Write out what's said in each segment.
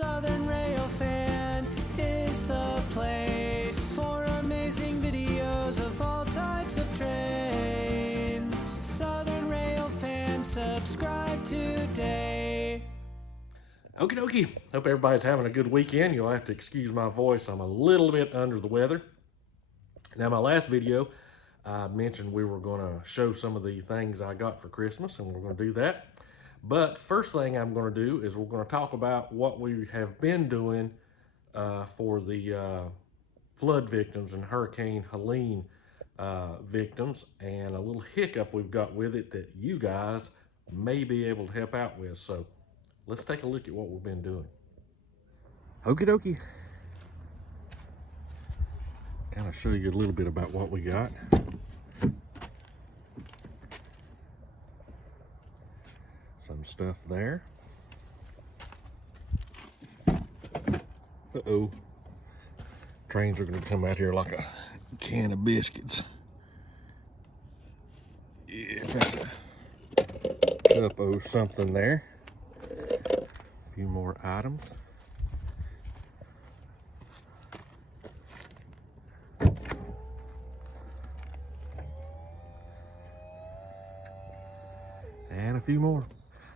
Southern Railfan is the place for amazing videos of all types of trains. Southern Railfan, subscribe today. Okie dokie. Hope everybody's having a good weekend. You'll have to excuse my voice. I'm a little bit under the weather. Now, my last video, I mentioned we were going to show some of the things I got for Christmas, and we're going to do that. But first thing I'm going to do is we're going to talk about what we have been doing for the flood victims and Hurricane Helene victims, and a little hiccup we've got with it that you guys may be able to help out with. So let's take a look at what we've been doing. Okie dokie. Kind of show you a little bit about what we got. Some stuff there. Uh-oh. Trains are going to come out here like a can of biscuits. Yeah, that's a cup of something there. A few more items. And a few more.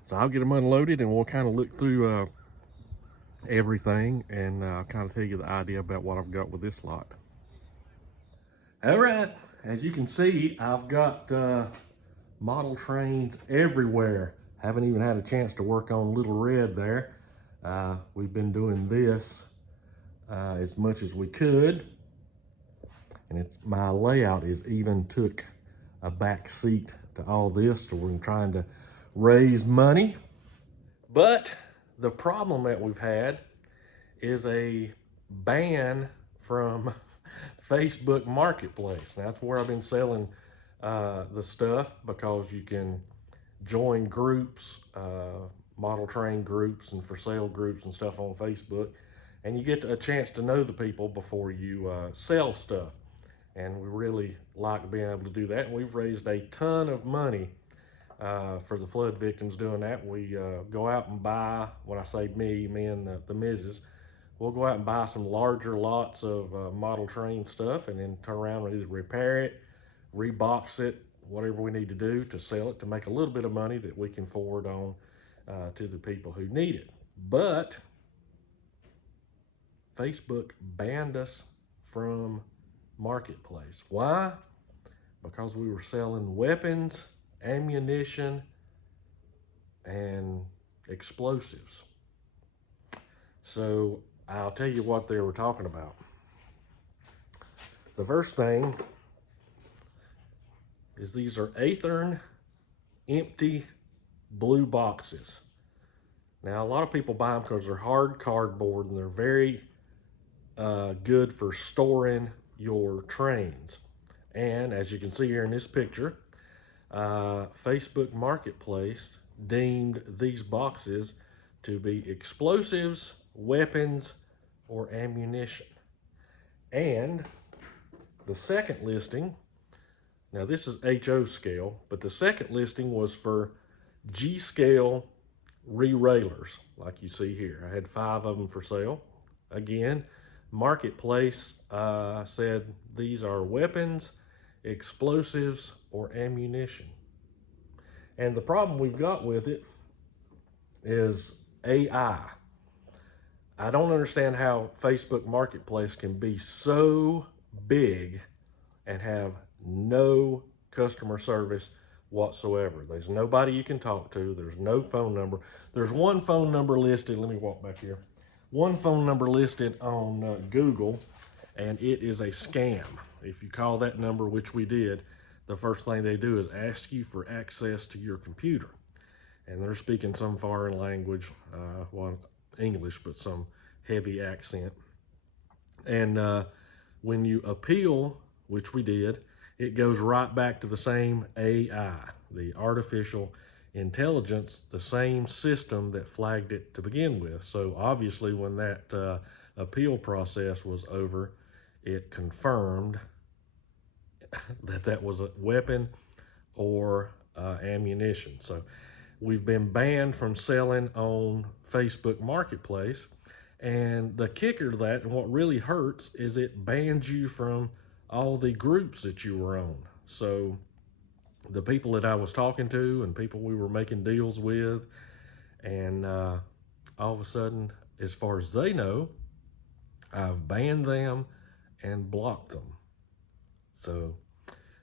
So I'll get them unloaded and we'll kind of look through everything and kind of tell you the idea about what I've got with this lot. All right, as you can see, I've got model trains everywhere. Haven't even had a chance to work on Little Red there. We've been doing this as much as we could. And my layout is even took a back seat to all this, so we're trying to raise money. But the problem that we've had is a ban from Facebook Marketplace. Now, that's where I've been selling the stuff, because you can join groups, model train groups and for sale groups and stuff on Facebook, and you get a chance to know the people before you sell stuff. And we really like being able to do that. And we've raised a ton of money for the flood victims doing that. We go out and buy, when I say me and the missus, we'll go out and buy some larger lots of model train stuff, and then turn around and either repair it, rebox it, whatever we need to do to sell it, to make a little bit of money that we can forward on to the people who need it. But Facebook banned us from Marketplace. Why? Because we were selling weapons, ammunition, and explosives. So I'll tell you what they were talking about. The first thing is these are Athearn empty blue boxes. Now, a lot of people buy them because they're hard cardboard and they're very good for storing your trains. And as you can see here in this picture, Facebook Marketplace deemed these boxes to be explosives, weapons, or ammunition. And the second listing, now this is HO scale, but the second listing was for G scale re-railers, like you see here. I had 5 of them for sale. Again, Marketplace said these are weapons, explosives, or ammunition. And the problem we've got with it is AI. I don't understand how Facebook Marketplace can be so big and have no customer service whatsoever. There's nobody you can talk to. There's no phone number. There's one phone number listed. Let me walk back here. One phone number listed on Google, and it is a scam. If you call that number, which we did, the first thing they do is ask you for access to your computer. And they're speaking some foreign language, well, English, but some heavy accent. And when you appeal, which we did, it goes right back to the same AI, the artificial intelligence, the same system that flagged it to begin with. So obviously when that appeal process was over, it confirmed that that was a weapon or ammunition. So we've been banned from selling on Facebook Marketplace. And the kicker to that, and what really hurts, is it bans you from all the groups that you were on. So the people that I was talking to and people we were making deals with, and all of a sudden, as far as they know, I've banned them and blocked them. So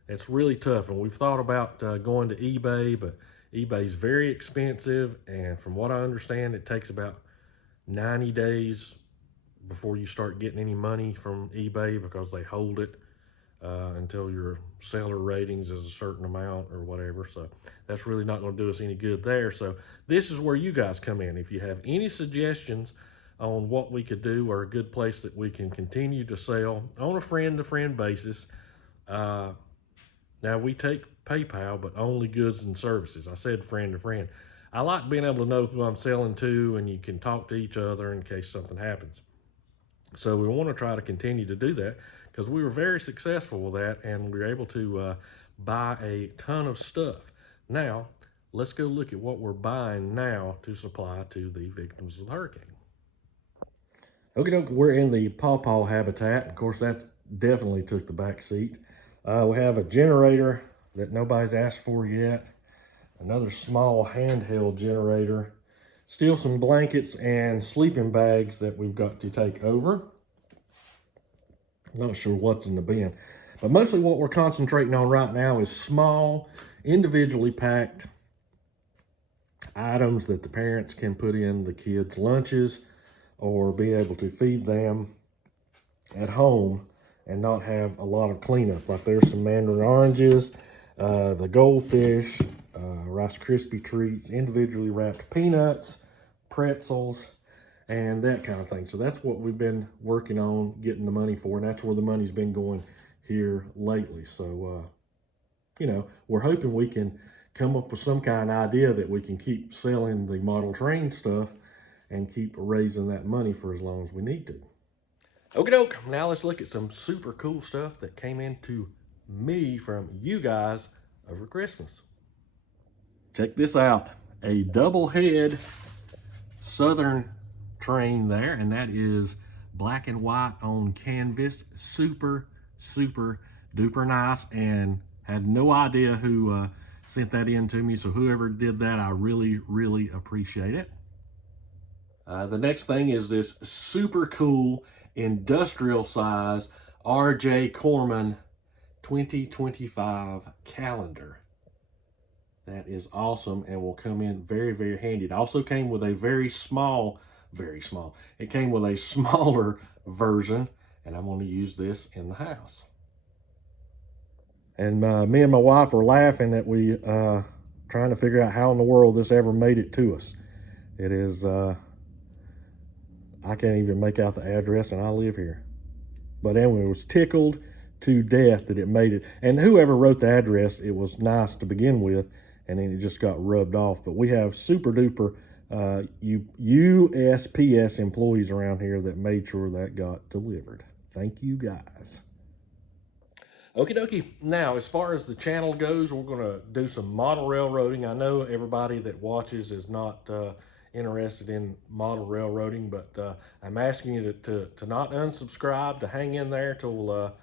it's really tough. And we've thought about going to eBay, but eBay's very expensive. And from what I understand, it takes about 90 days before you start getting any money from eBay, because they hold it until your seller ratings is a certain amount or whatever. So that's really not going to do us any good there. So this is where you guys come in. If you have any suggestions on what we could do, or a good place that we can continue to sell on a friend-to-friend basis. Now we take PayPal, but only goods and services. I said friend-to-friend. I like being able to know who I'm selling to, and you can talk to each other in case something happens. So we want to try to continue to do that, because we were very successful with that, and we were able to buy a ton of stuff. Now, let's go look at what we're buying now to supply to the victims of the hurricane. Okay, we're in the pawpaw habitat. Of course, that definitely took the back seat. We have a generator that nobody's asked for yet. Another small handheld generator. Still some blankets and sleeping bags that we've got to take over. Not sure what's in the bin. But mostly what we're concentrating on right now is small, individually packed items that the parents can put in the kids' lunches, or be able to feed them at home and not have a lot of cleanup. Like there's some mandarin oranges, the goldfish, Rice Krispie treats, individually wrapped peanuts, pretzels, and that kind of thing. So that's what we've been working on getting the money for, and that's where the money's been going here lately. So, you know, we're hoping we can come up with some kind of idea that we can keep selling the model train stuff and keep raising that money for as long as we need to. Okie doke, now let's look at some super cool stuff that came into me from you guys over Christmas. Check this out, a double head Southern train there, and that is black and white on canvas. Super, super duper nice, and had no idea who sent that in to me. So whoever did that, I really, really appreciate it. The next thing is this super cool industrial size R.J. Corman 2025 calendar. That is awesome and will come in very, very handy. It also came with a very small, it came with a smaller version, and I'm going to use this in the house. And me and my wife were laughing that we trying to figure out how in the world this ever made it to us. It is, I can't even make out the address, and I live here. But anyway, was tickled to death that it made it. And whoever wrote the address, it was nice to begin with, and then it just got rubbed off. But we have super duper USPS employees around here that made sure that got delivered. Thank you guys. Okie dokie. Now, as far as the channel goes, we're going to do some model railroading. I know everybody that watches is not interested in model railroading, but I'm asking you to not unsubscribe, to hang in there till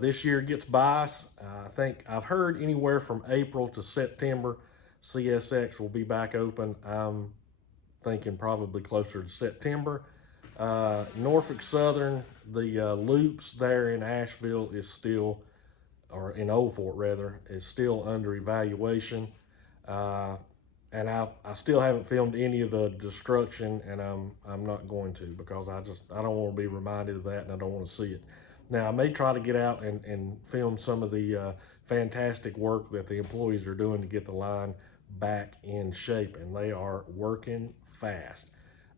this year gets by us. I think I've heard anywhere from April to September, CSX will be back open. I'm thinking probably closer to September. Norfolk Southern, the loops there in Asheville is still, or in Old Fort rather, is still under evaluation. And I still haven't filmed any of the destruction, and I'm not going to, because I don't want to be reminded of that, and I don't want to see it. Now, I may try to get out and film some of the fantastic work that the employees are doing to get the line back in shape, and they are working fast.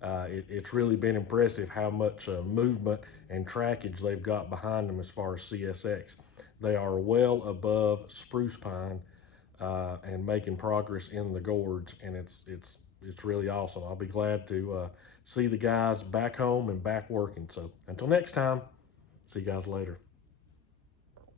It's really been impressive how much movement and trackage they've got behind them as far as CSX. They are well above Spruce Pine and making progress in the gorge, and it's really awesome. I'll be glad to see the guys back home and back working. So until next time, see you guys later.